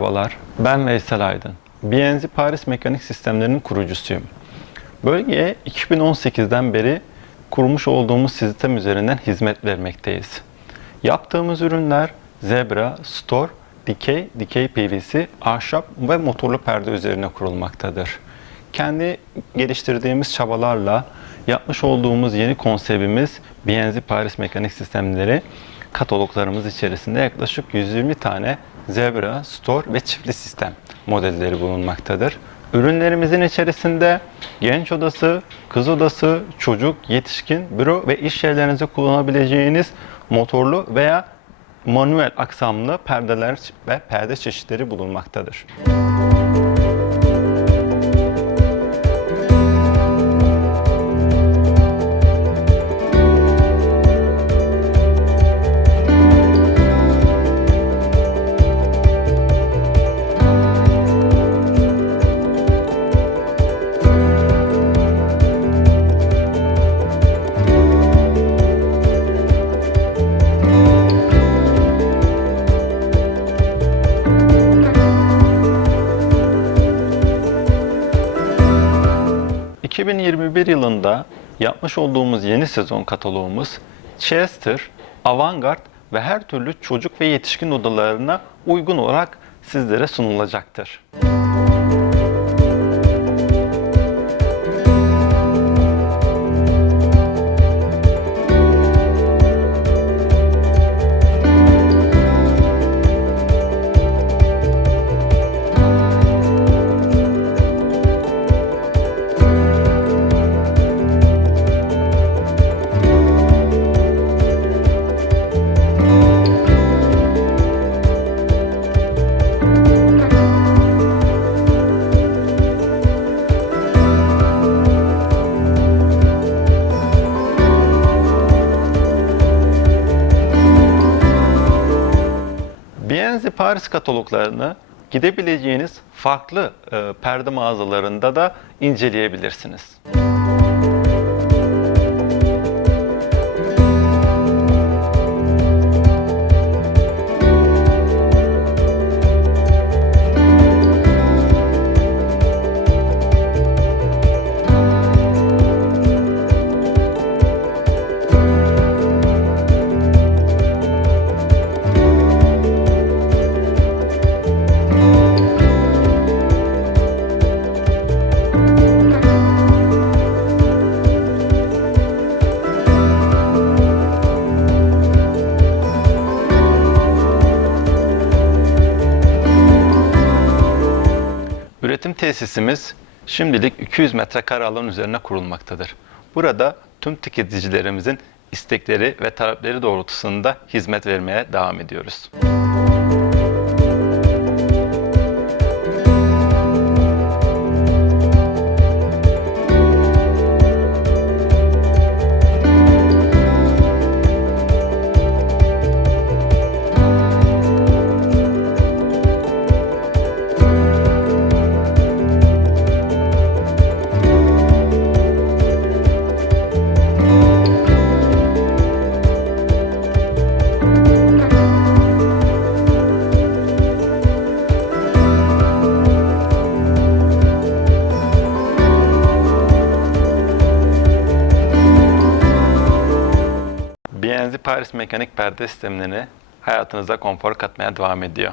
Merhabalar, ben Veysel Aydın. BNZ Paris Mekanik Sistemlerinin kurucusuyum. Bölgeye 2018'den beri kurmuş olduğumuz sistem üzerinden hizmet vermekteyiz. Yaptığımız ürünler Zebra, Store, dikey, dikey PVC, ahşap ve motorlu perde üzerine kurulmaktadır. Kendi geliştirdiğimiz çabalarla yapmış olduğumuz yeni konseptimiz BNZ Paris Mekanik Sistemleri kataloglarımız içerisinde yaklaşık 120 tane Zebra, Store ve çiftli sistem modelleri bulunmaktadır. Ürünlerimizin içerisinde genç odası, kız odası, çocuk, yetişkin, büro ve iş yerlerinizde kullanabileceğiniz motorlu veya manuel aksamlı perdeler ve perde çeşitleri bulunmaktadır. 2021 yılında yapmış olduğumuz yeni sezon kataloğumuz Chester, Avantgard ve her türlü çocuk ve yetişkin odalarına uygun olarak sizlere sunulacaktır. BNZ Paris kataloglarını gidebileceğiniz farklı e, perde mağazalarında da inceleyebilirsiniz. Üretim tesisimiz şimdilik 200 metrekare alan üzerine kurulmaktadır. Burada tüm tüketicilerimizin istekleri ve talepleri doğrultusunda hizmet vermeye devam ediyoruz. BNZ Paris mekanik perde sistemlerini hayatınıza konfor katmaya devam ediyor.